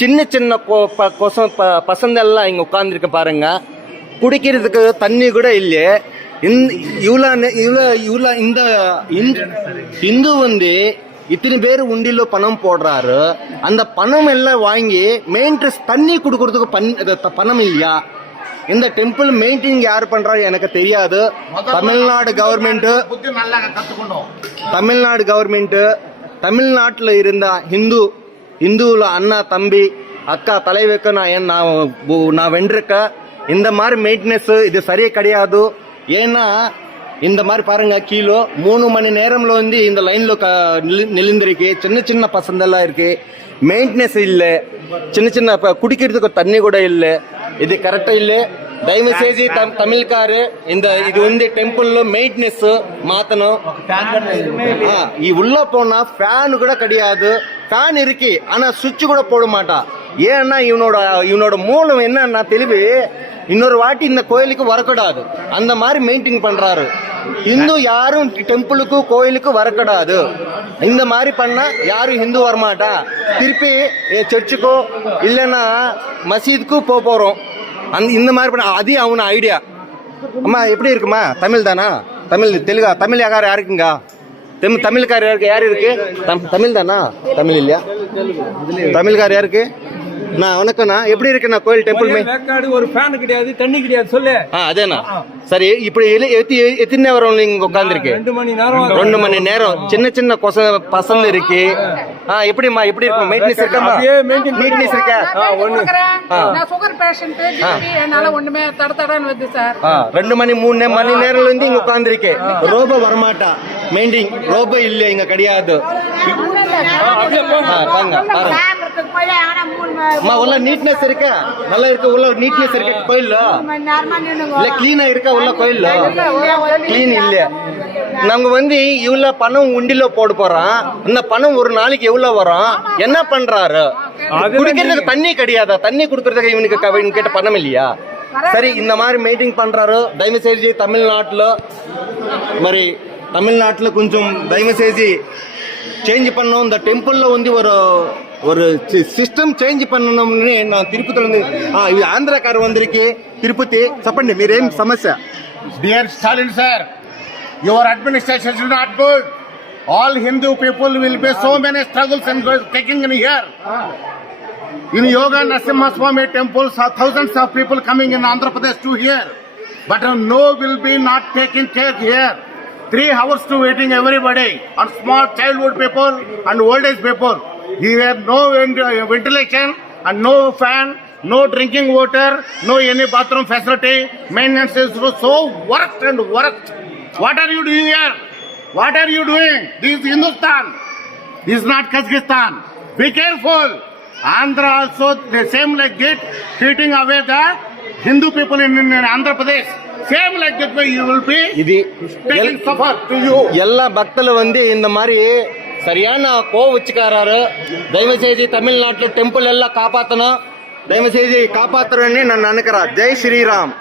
சின்ன சின்ன பசந்தெல்லாம் இங்கே உட்காந்துருக்க பாருங்க. குடிக்கிறதுக்கு தண்ணி கூட இல்லையே. இவ்வளோ இந்த இந்து வந்து இத்தனை பேர் உண்டில பணம் போடுறாரு. அந்த பணம் எல்லாம் வாங்கி மெயின்டெனன்ஸ் தண்ணி கொடுக்கறதுக்கு பணம் இல்லையா? இந்த டெம்பிள் மெயின்டைன் யார் பண்றாரு எனக்கு தெரியாது. தமிழ்நாடு கவர்மெண்ட் தமிழ்நாட்டில் இருந்த இந்துல அண்ணா தம்பி அக்கா தலைவருக்கு நான் வென்றிருக்கேன். இந்த மாதிரி மெயின்டெனன்ஸ் இது சரியே கிடையாது. ஏன்னா இந்த மாதிரி பாருங்க, கீழே 3 மணி நேரம்ல வந்து இந்த லைன்ல நிலந்திருக்கு. சின்ன சின்ன பசந்தெல்லாம் இருக்கு. மெயின்டெனன்ஸ் இல்லை. சின்ன குடிக்கிறதுக்கு தண்ணி கூட இல்லை. இது கரெக்டா இல்லை. தயவு செய்து தமிழ்காரு இது வந்து டெம்பிள் மெயின்டெனன்ஸ் மாத்தணும். உள்ள போனா ஃபேன் கூட கிடையாது. ஃபேன் இருக்கு, ஆனா சுவிட்ச் கூட போட மாட்டான். ஏன்னா இவனோட மூலம் என்னன்னா தெளிவு, இன்னொரு வாட்டி இந்த கோயிலுக்கு வரக்கூடாது. அந்த மாதிரி மெயின்டைன் பண்றாரு. இந்து யாரும் டெம்பிளுக்கு கோயிலுக்கு வரக்கூடாது. இந்த மாதிரி பண்ணா யாரும் ஹிந்து வரமாட்டா. திருப்பி சர்ச்சுக்கோ இல்லைன்னா மசீதுக்கு போறோம். இந்த மாதிரி பண்ண அது அவன ஐடியா. அம்மா எப்படி இருக்குமா? தமிழ் தானா? தெலுங்கா? தமிழ் யாருக்குங்க? தமிழ்கார் யாரு இருக்கு? தமிழ் தானா? தமிழ் இல்லையா? தமிழ்கார் யாருக்கு? நான் வணக்கம்ண்ணா, எப்படி இருக்குண்ணா கோயில் டெம்பிள்? ஒரு ஃபேன் கிடையாது, தண்ணி கிடையாது. சொல்லு. அதேண்ணா. சரி, இப்படி எத்தனை நேரம் நீங்க உட்காந்துருக்கு? 2 மணி நேரம். சின்ன பசங்க இருக்கு. எப்படிமா எப்படி இருக்கும்? மெயின்டெனன்ஸ் இருக்கா? மெயின்டெனன்ஸ் இருக்கா? நான் சுகர் பேஷண்ட், என்னால ஒண்ணுமே தடன்னு வருது சார். 2 மணி 3 மணி நேரம்ல இருந்து இங்க உட்காந்துருக்கு. ரோபோ வரமாட்டா. மெயின்டைன் ரோபோ இல்ல இங்க கிடையாது. உள்ள நீட்னஸ் இருக்கா? நல்லா இருக்கு. உள்ள நீட்னஸ் இருக்கு கோயில்ல? இல்ல கிளீனா இருக்கா உள்ள கோயில்ல? கிளீன் இல்ல. நாங்க வந்து இவ்வளவு பணம் உண்டில போட போறோம். இந்த பணம் ஒரு நாளைக்கு எவ்வளவு வரும்? என்ன பண்றாரு? குடிக்கிறதுக்கு தண்ணி கிடையாதா? தண்ணி குடுக்கறதுக்கு இவனுக்கு கேட்ட பணம் இல்லையா? சரி, இந்த மாதிரி மெயின்டைன் பண்றாரு. தயவு செய்து தமிழ்நாட்டுல கொஞ்சம் தயவு செய்து சேஞ்ச் பண்ணணும். இந்த டெம்பிள்ல வந்து ஒரு சிஸ்டம் சேஞ்ச் பண்ணணும்னு நான் திருப்பதில வந்து இது ஆந்திராக்கார வந்திருக்கு. திருப்பதி చెప్పండి మీరేం సమస్య? Dear Stalin sir, your administration is not good. All Hindu people will be so many struggles and taking in here. In Yoga Narasimha Swami temple, thousands of people coming in Andhra Pradesh to here, but no will be not taking care here. 3 hours to waiting everybody, on small childhood people and old age people. You have no ventilation and no fan, no drinking water, no any bathroom facility. Maintenance is so worst and worst. What are you doing here? What are you doing? This is Hindustan. This is not Kazakhstan. Be careful. Andhra also the same like that, treating away the Hindu people in Andhra Pradesh. Same like that way you will be taking suffer to you. எல்லா பக்தல வந்து இந்த மாதிரி சரியான கோவச்சுக்காரரு. தயவு செய்து தமிழ்நாட்டுல temple எல்லாம் காப்பாத்தணும். தயவு செய்து காப்பாத்துறேன்னு நான் நினைக்கிறேன். ஜெய் ஸ்ரீராம்.